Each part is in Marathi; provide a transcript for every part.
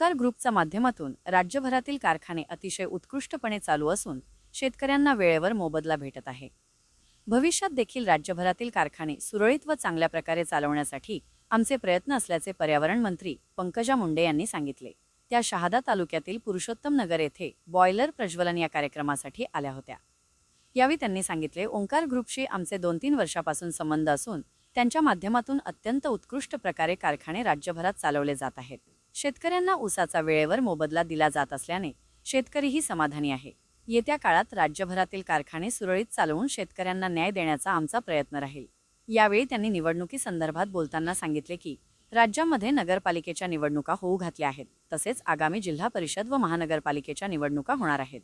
ओंकार ग्रुपच्या माध्यमातून राज्यभरातील कारखाने अतिशय उत्कृष्टपणे चालू असून शेतकऱ्यांना वेळेवर मोबदला भेटत आहे. भविष्यात देखील राज्यभरातील कारखाने सुरळीत व चांगल्या प्रकारे चालवण्यासाठी आमचे प्रयत्न असल्याचे पर्यावरण मंत्री पंकजा मुंडे यांनी सांगितले. त्या शहादा तालुक्यातील पुरुषोत्तम नगर येथे बॉयलर प्रज्वलन या कार्यक्रमासाठी आल्या होत्या. यावेळी त्यांनी सांगितले ओंकार ग्रुपशी आमचे दोन तीन वर्षापासून संबंध असून त्यांच्या माध्यमातून अत्यंत उत्कृष्ट प्रकारे कारखाने राज्यभरात चालवले जात आहेत. शेतकऱ्यांना ऊसाचा वेळेवर मोबदला दिला जात असल्याने शेतकरीही समाधानी आहे. येत्या काळात राज्यभरातील कारखाने सुरळीत चालवून शेतकऱ्यांना न्याय देण्याचा आमचा प्रयत्न राहील. यावेळी त्यांनी निवडणुकीसंदर्भात बोलताना सांगितले की राज्यामध्ये नगरपालिकेच्या निवडणुका होऊ घातल्या आहेत तसेच आगामी जिल्हा परिषद व महानगरपालिकेच्या निवडणुका होणार आहेत.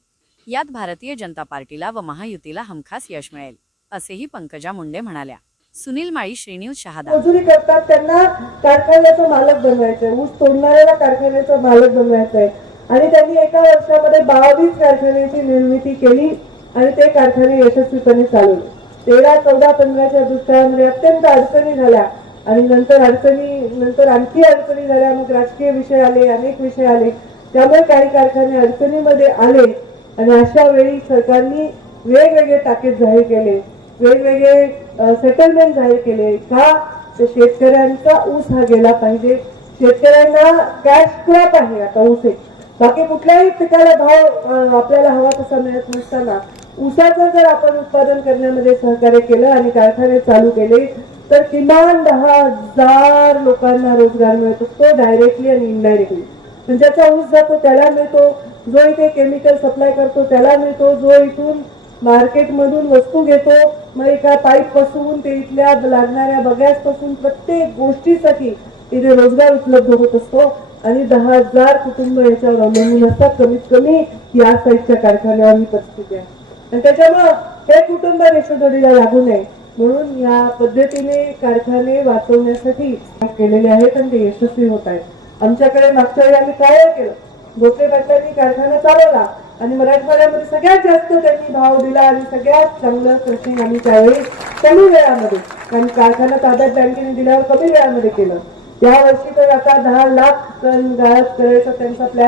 यात भारतीय जनता पार्टीला व महायुतीला हमखास यश मिळेल असेही पंकजा मुंडे म्हणाल्या. सुनील माळी श्रीनिव शहादा. मजुरी करतात त्यांना कारखान्याचा मालक बनवायचंय. ऊस तोडणाऱ्याला कारखान्याचा मालक बनवायचंय. आणि त्यांनी एका वर्षामध्ये बावीस कारखान्याची निर्मिती केली आणि ते कारखाने यशस्वीपणे चालवले. तेरा चौदा पंधराच्या दुष्काळामध्ये अत्यंत अडचणी झाल्या आणि नंतर अडचणी नंतर आणखी अडचणी झाल्या. मग राजकीय विषय आले अनेक विषय आले. त्यामुळे काही कारखाने अडचणीमध्ये आले आणि अशा वेळी सरकारने वेगवेगळे ताकीद जाहीर केले. वेगवेगळे सेटलमेंट जाहीर केले का? तर शेतकऱ्यांचा ऊस हा गेला पाहिजे. शेतकऱ्यांना कॅश क्रॉप आहे आता ऊस एक. बाकी कुठल्याही पिकाला भाव आपल्याला हवा तसा मिळत नसताना ऊसाचं जर आपण उत्पादन करण्यामध्ये सहकार्य केलं आणि कारखाने चालू केले तर किमान दहा हजार लोकांना रोजगार मिळत असतो डायरेक्टली आणि इनडायरेक्टली म्हणजे पण ज्याचा ऊस जातो त्याला मिळतो जो इथे केमिकल सप्लाय करतो त्याला मिळतो जो इथून मार्केटमधून वस्तू घेतो मग एका पाईपपासून ते इथल्या लागणाऱ्या बगॅसपासून प्रत्येक गोष्टीसाठी इथे रोजगार उपलब्ध होत असतो. आणि दहा हजार कुटुंब याच्यावर अवलंबून असतात कमीत कमी या साईडच्या कारखान्यावर ही परिस्थिती आहे. आणि त्याच्यामुळं हे कुटुंब रेषोदडीला लागू नये. म्हणून या पद्धतीने कारखाने वाचवण्यासाठी केलेले आहेत आणि ते यशस्वी होत आहेत. आमच्याकडे मागच्या वेळी आम्ही काय केलं. भोसले पाटलांनी कारखाना चालवला. आणि मराठवाड्यामध्ये सगळ्यात जास्त त्यांनी भाव दिला आणि सगळ्यात चांगलं क्रशिंग आम्ही त्यावेळी कमी वेळामध्ये कारण कारखाना ताब्यात बँकेने दिल्यावर कमी वेळामध्ये केलं. या वर्षी तर आता दहा लाख टन गाळप करायचा त्यांचा प्लॅन